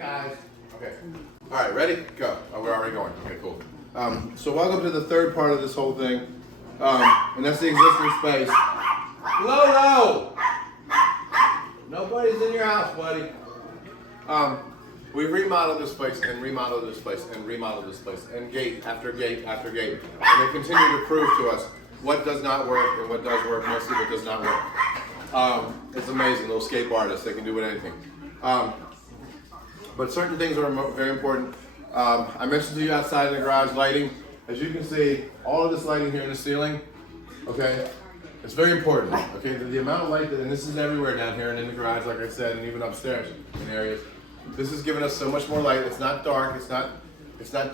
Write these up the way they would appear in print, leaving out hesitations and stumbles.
guys. Okay. All right, ready? Go. Oh, we're already going. Okay, cool. So welcome to the third part of this whole thing, and that's the existing space. Lolo! Nobody's in your house, buddy. We remodeled this place and remodeled this place and remodeled this place and gate after gate after gate, and they continue to prove to us what does not work and what does work, mostly what does not work. It's amazing, little scape artists, they can do with anything. But certain things are very important. I mentioned to you outside in the garage lighting. As you can see, all of this lighting here in the ceiling, okay, it's very important. Okay, the amount of light, and this is everywhere down here and in the garage, like I said, and even upstairs in areas. This has given us so much more light. It's not dark, it's not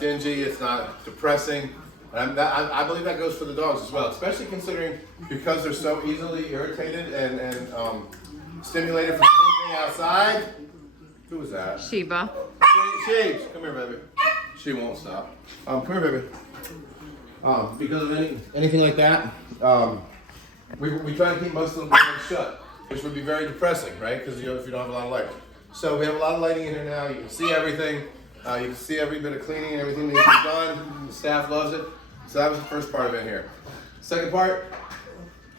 dingy, it's not depressing. And I believe that goes for the dogs as well, especially considering because they're so easily irritated and stimulated from anything outside. Who was that? Sheba. She, come here, baby. She won't stop. Come here, baby. Because of anything like that, we try to keep most of the windows shut, which would be very depressing, right? Because if you don't have a lot of light. So we have a lot of lighting in here now. You can see everything. You can see every bit of cleaning and everything that needs to be done. The staff loves it. So that was the first part of it here. Second part,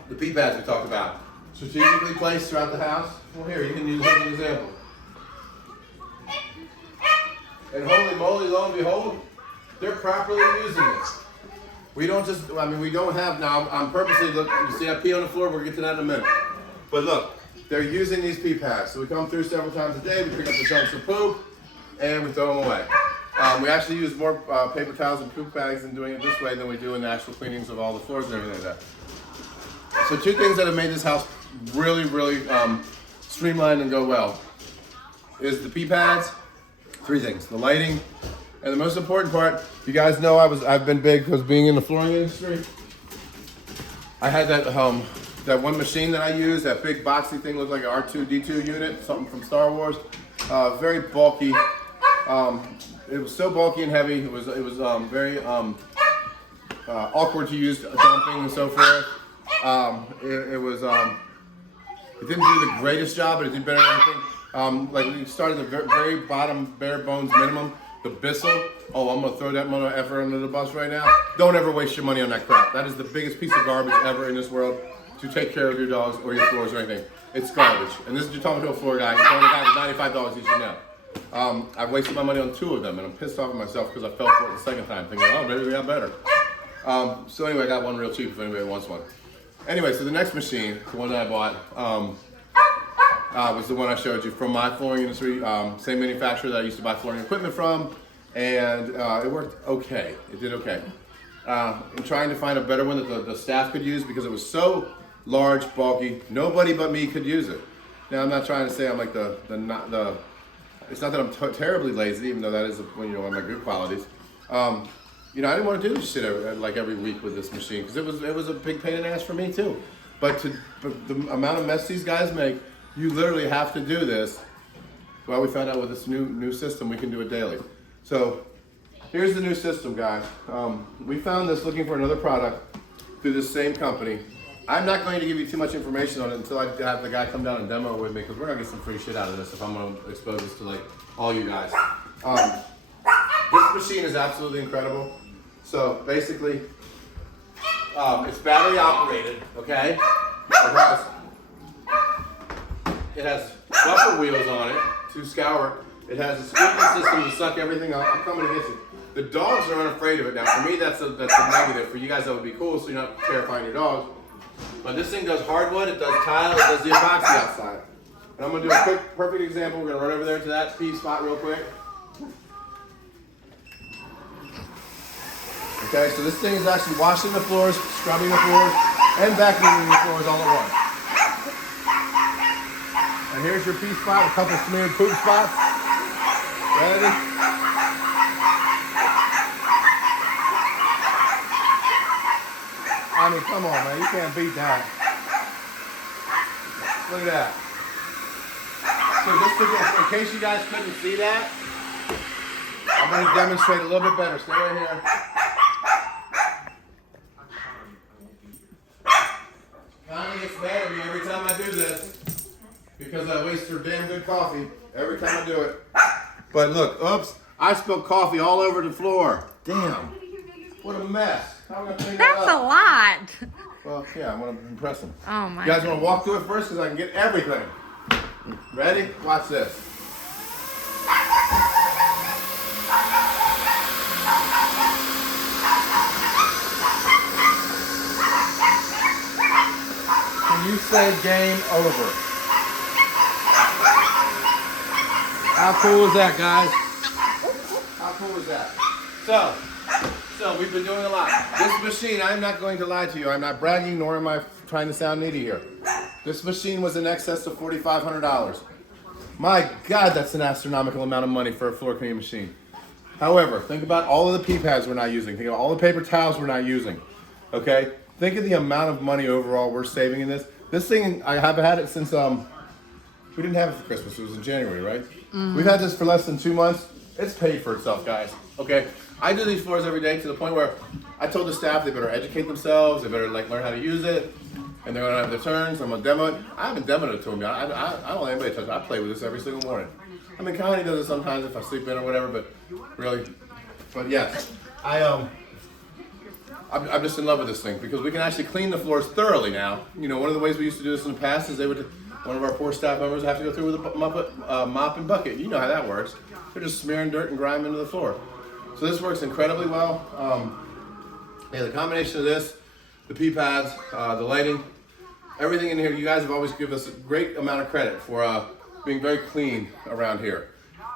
the pee pads we talked about. Strategically placed throughout the house. Well, here, you can use as an example. And holy moly, lo and behold, they're properly using it. We don't just, we don't have now, I'm purposely, look, you see I pee on the floor, we'll get to that in a minute. But look, they're using these pee pads. So we come through several times a day, we pick up the chunks of poop, and we throw them away. We actually use more paper towels and poop bags in doing it this way than we do in the actual cleanings of all the floors and everything like that. So two things that have made this house really, really streamlined and go well is the pee pads. Three things: the lighting, and the most important part. You guys know I've been big because being in the flooring industry. I had that one machine that I used, that big boxy thing, looked like an R2-D2 unit, something from Star Wars. Very bulky. It was so bulky and heavy. It was very awkward to use, dumping and so forth. It didn't do the greatest job, but it did better than anything. Like we started at the very bottom, bare bones minimum, the Bissell. Oh, I'm gonna throw that mother effer under the bus right now. Don't ever waste your money on that crap. That is the biggest piece of garbage ever in this world to take care of your dogs or your floors or anything. It's garbage. And this is, you're talking to a floor guy. You're talking to a guy with $95 he should know. I've wasted my money on two of them, and I'm pissed off at myself because I fell for it the second time, thinking, oh, maybe we got better. So anyway, I got one real cheap if anybody wants one. Anyway, so the next machine, the one that I bought, was the one I showed you from my flooring industry, same manufacturer that I used to buy flooring equipment from, and it worked okay. It did okay. I'm trying to find a better one that the staff could use because it was so large, bulky, nobody but me could use it. Now, I'm not trying to say I'm like it's not that I'm terribly lazy, even though that is one of my good qualities. I didn't want to do this shit like every week with this machine because it was a big pain in the ass for me too. But the amount of mess these guys make, you literally have to do this. Well, we found out with this new system, we can do it daily. So here's the new system, guys. We found this looking for another product through this same company. I'm not going to give you too much information on it until I have the guy come down and demo it with me because we're gonna get some free shit out of this if I'm gonna expose this to like all you guys. This machine is absolutely incredible. So basically, it's battery operated, okay? It has buffer wheels on it to scour. It has a squeaking system to suck everything up. I'm coming to get you. The dogs are unafraid of it now. For me, that's a negative. For you guys, that would be cool, so you're not terrifying your dogs. But this thing does hardwood, it does tile, it does the epoxy outside. And I'm gonna do a quick, perfect example. We're gonna run over there to that pee spot real quick. Okay, so this thing is actually washing the floors, scrubbing the floors, and vacuuming the floors all at once. And here's your pee spot, a couple smeared poop spots. Ready? I mean, come on, man. You can't beat that. Look at that. So just in case you guys couldn't see that, I'm going to demonstrate a little bit better. Stay right here. Connie gets mad at me every time I do this because I waste her damn good coffee every time I do it. But look, oops, I spilled coffee all over the floor. Damn, what a mess. How am I gonna clean that That's a up? lot. Well, yeah, I want to impress them. Oh my You guys God. want to walk through it first because I can get everything. Ready? Watch this. Can you say game over? How cool is that, guys? How cool is that? So we've been doing a lot. This machine, I'm not going to lie to you. I'm not bragging, nor am I trying to sound needy here. This machine was in excess of $4,500. My God, that's an astronomical amount of money for a floor cleaning machine. However, think about all of the pee pads we're not using. Think of all the paper towels we're not using. Okay? Think of the amount of money overall we're saving in this. This thing, I have had it since, we didn't have it for Christmas. It was in January, right? Mm-hmm. We've had this for less than 2 months. It's paid for itself, guys. Okay? I do these floors every day to the point where I told the staff they better educate themselves. They better learn how to use it. And they're gonna have their turns. I'm gonna demo it. I haven't demoed it to them yet. I don't let anybody touch it. I play with this every single morning. I mean, Connie does it sometimes if I sleep in or whatever, but really. But yes, I'm just in love with this thing because we can actually clean the floors thoroughly now. You know, one of the ways we used to do this in the past is one of our poor staff members have to go through with a mop and bucket. You know how that works. They're just smearing dirt and grime into the floor. So this works incredibly well. Yeah, the combination of this, the pee pads, the lighting, everything in here, you guys have always given us a great amount of credit for being very clean around here.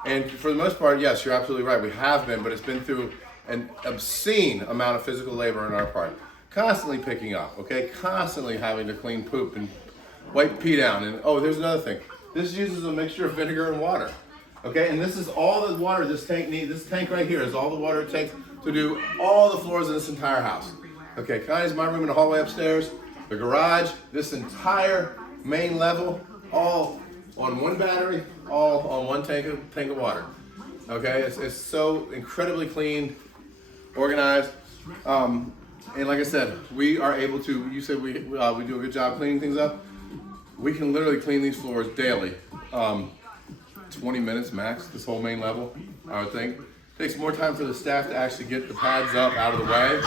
And for the most part, yes, you're absolutely right. We have been, but it's been through an obscene amount of physical labor on our part. Constantly picking up, okay? Constantly having to clean poop and wipe pee down. And oh, there's another thing. This uses a mixture of vinegar and water, okay? And this is all the water this tank needs. This tank right here is all the water it takes to do all the floors in this entire house. Okay, Connie's my room in the hallway upstairs, the garage, this entire main level, all on one battery, all on one tank of water. Okay, it's so incredibly clean, organized, and like I said, we are able to. You said we do a good job cleaning things up. We can literally clean these floors daily, 20 minutes max. This whole main level, I would think. It takes more time for the staff to actually get the pads up out of the way. It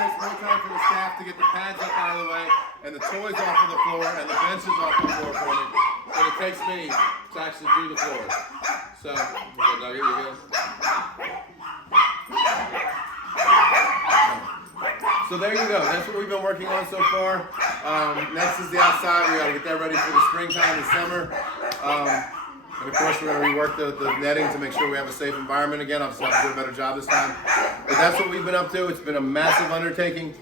takes more time for the staff to get the pads up out of the way and the toys off of the floor and the benches off the floor for me than it takes me to actually do the floors. So, here we go. So there you go. That's what we've been working on so far. Next is the outside. We got to get that ready for the springtime and summer. And of course, we're going to rework the netting to make sure we have a safe environment again. I'll just have to do a better job this time. But that's what we've been up to. It's been a massive undertaking.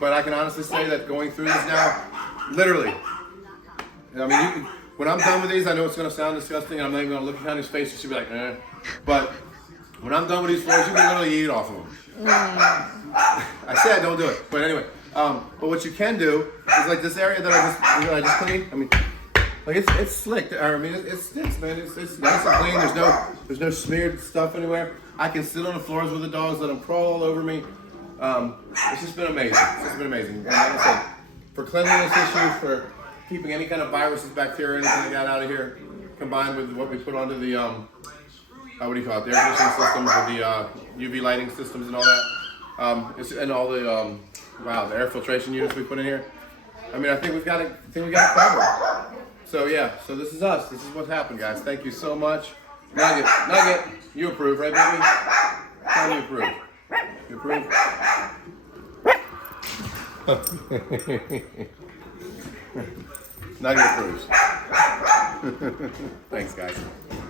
But I can honestly say that going through this now, literally, I mean, when I'm done with these, I know it's going to sound disgusting. And I'm not even going to look at Connie's face. She'll be like, eh. But when I'm done with these floors, you can literally eat off of them. I said don't do it. But anyway, but what you can do is like this area that I just cleaned. I mean, like it's slick. I mean, it sticks, man. It's nice and clean. There's no smeared stuff anywhere. I can sit on the floors with the dogs, let them crawl all over me. It's just been amazing. It's just been amazing. And like I said, for cleanliness issues, for keeping any kind of viruses, bacteria, anything like that out of here, combined with what we put onto the what do you call it? The air conditioning systems with the UV lighting systems and all that. And all the the air filtration units we put in here. I mean, I think we got it covered. So yeah, so this is us. This is what's happened, guys. Thank you so much. Nugget, you approve, right, baby? Tell me you approve. You approve? Nugget approves. Thanks, guys.